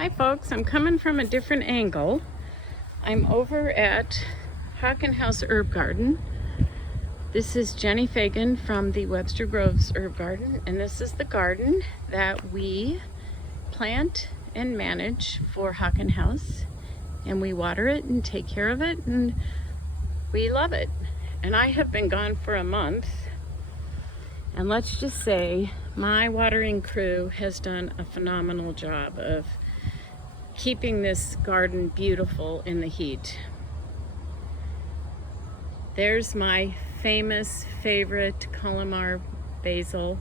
Hi folks, I'm coming from a different angle. I'm over at Hawken House Herb Garden. This is Jenny Fagan from the Webster Groves Herb Garden, and this is the garden that we plant and manage for Hawken House. And we water it and take care of it, and we love it. And I have been gone for a month, and let's just say my watering crew has done a phenomenal job of keeping this garden beautiful in the heat. There's my famous favorite Columar basil.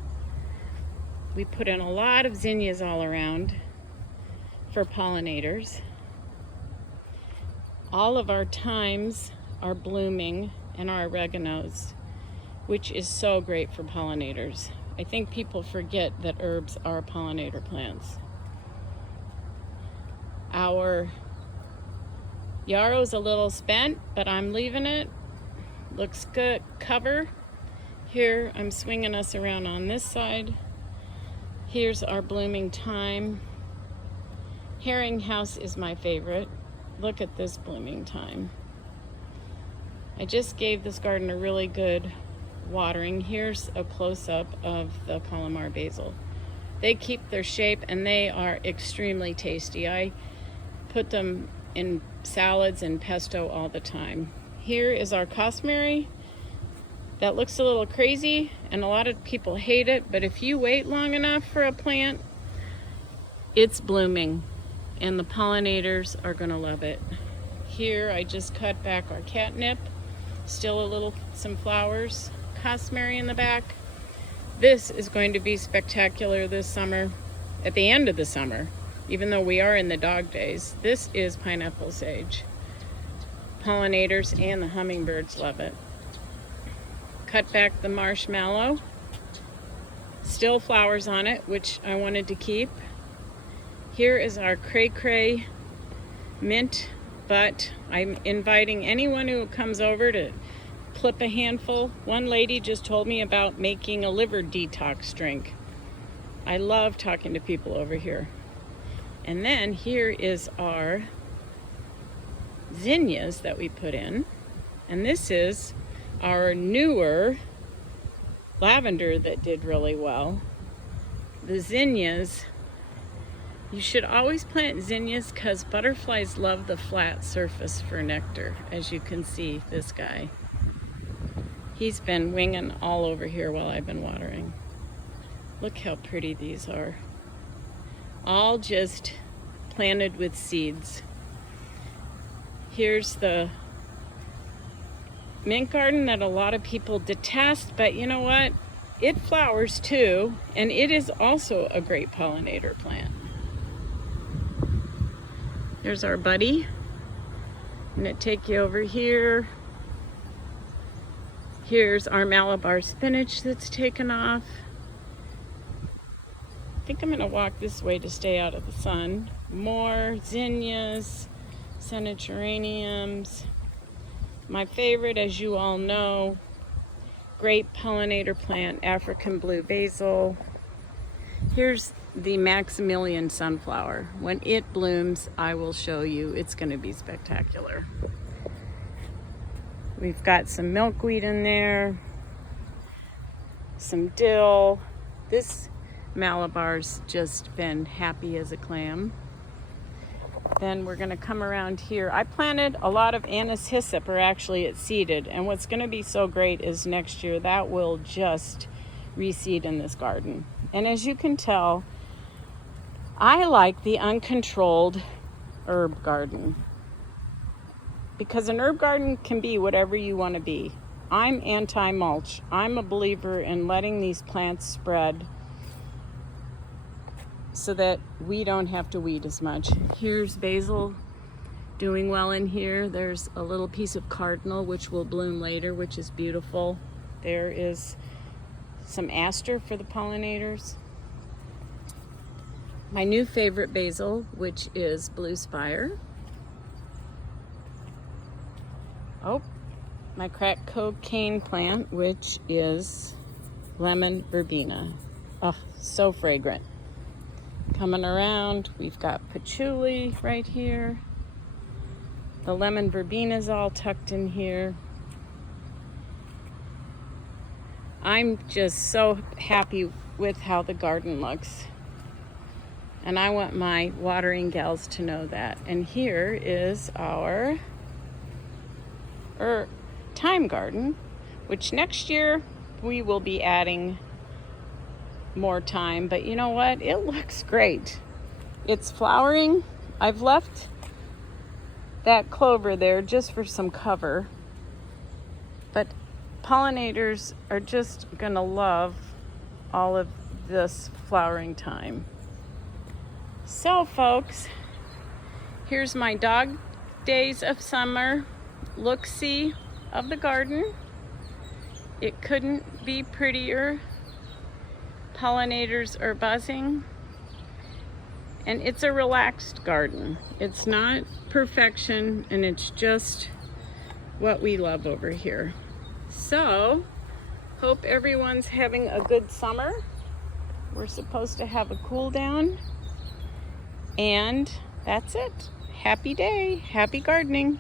We put in a lot of zinnias all around for pollinators. All of our thymes are blooming and our oreganos, which is so great for pollinators. I think people forget that herbs are pollinator plants. Our yarrow's a little spent, but I'm leaving it. Looks good. Cover. Here, I'm swinging us around on this side. Here's our blooming thyme. Herring House is my favorite. Look at this blooming thyme. I just gave this garden a really good watering. Here's a close-up of the Columar basil. They keep their shape and they are extremely tasty. I put them in salads and pesto all the time. Here is our cosmere. That looks a little crazy and a lot of people hate it, but if you wait long enough for a plant, it's blooming and the pollinators are gonna love it. Here I just cut back our catnip. Still some flowers. Cosmere in the back. This is going to be spectacular this summer, at the end of the summer, even though we are in the dog days. This is pineapple sage. Pollinators and the hummingbirds love it. Cut back the marshmallow. Still flowers on it, which I wanted to keep. Here is our cray cray mint, but I'm inviting anyone who comes over to clip a handful. One lady just told me about making a liver detox drink. I love talking to people over here. And then here is our zinnias that we put in. And this is our newer lavender that did really well. The zinnias, you should always plant zinnias because butterflies love the flat surface for nectar. As you can see, this guy. He's been winging all over here while I've been watering. Look how pretty these are. All just planted with seeds. Here's the mint garden that a lot of people detest, but you know what? It flowers too, and it is also a great pollinator plant. There's our buddy. I'm gonna take you over here. Here's our Malabar spinach that's taken off. I think I'm gonna walk this way to stay out of the sun. More zinnias, scented geraniums. My favorite, as you all know, great pollinator plant, African blue basil. Here's the Maximilian sunflower. When it blooms, I will show you. It's gonna be spectacular. We've got some milkweed in there, some dill. This Malabar's just been happy as a clam. Then we're gonna come around here. I planted a lot of anise hyssop, or actually it's seeded, and what's gonna be so great is next year that will just reseed in this garden. And as you can tell, I like the uncontrolled herb garden, because an herb garden can be whatever you want to be. I'm anti-mulch. I'm a believer in letting these plants spread so that we don't have to weed as much. Here's basil doing well in here. There's a little piece of cardinal which will bloom later, which is beautiful. There is some aster for the pollinators. My new favorite basil, which is blue spire. Oh, my cracked cocaine plant, which is lemon verbena. Oh, so fragrant. Coming around, we've got patchouli right here. The lemon verbena is all tucked in here. I'm just so happy with how the garden looks. And I want my watering gals to know that. And here is our thyme garden, which next year we will be adding more thyme. But you know what? It looks great. It's flowering. I've left that clover there just for some cover. But pollinators are just gonna love all of this flowering thyme. So folks, here's my dog days of summer look-see of the garden. It couldn't be prettier. Pollinators are buzzing, and it's a relaxed garden. It's not perfection, and it's just what we love over here. So, hope everyone's having a good summer. We're supposed to have a cool down. And that's it. Happy day. Happy gardening.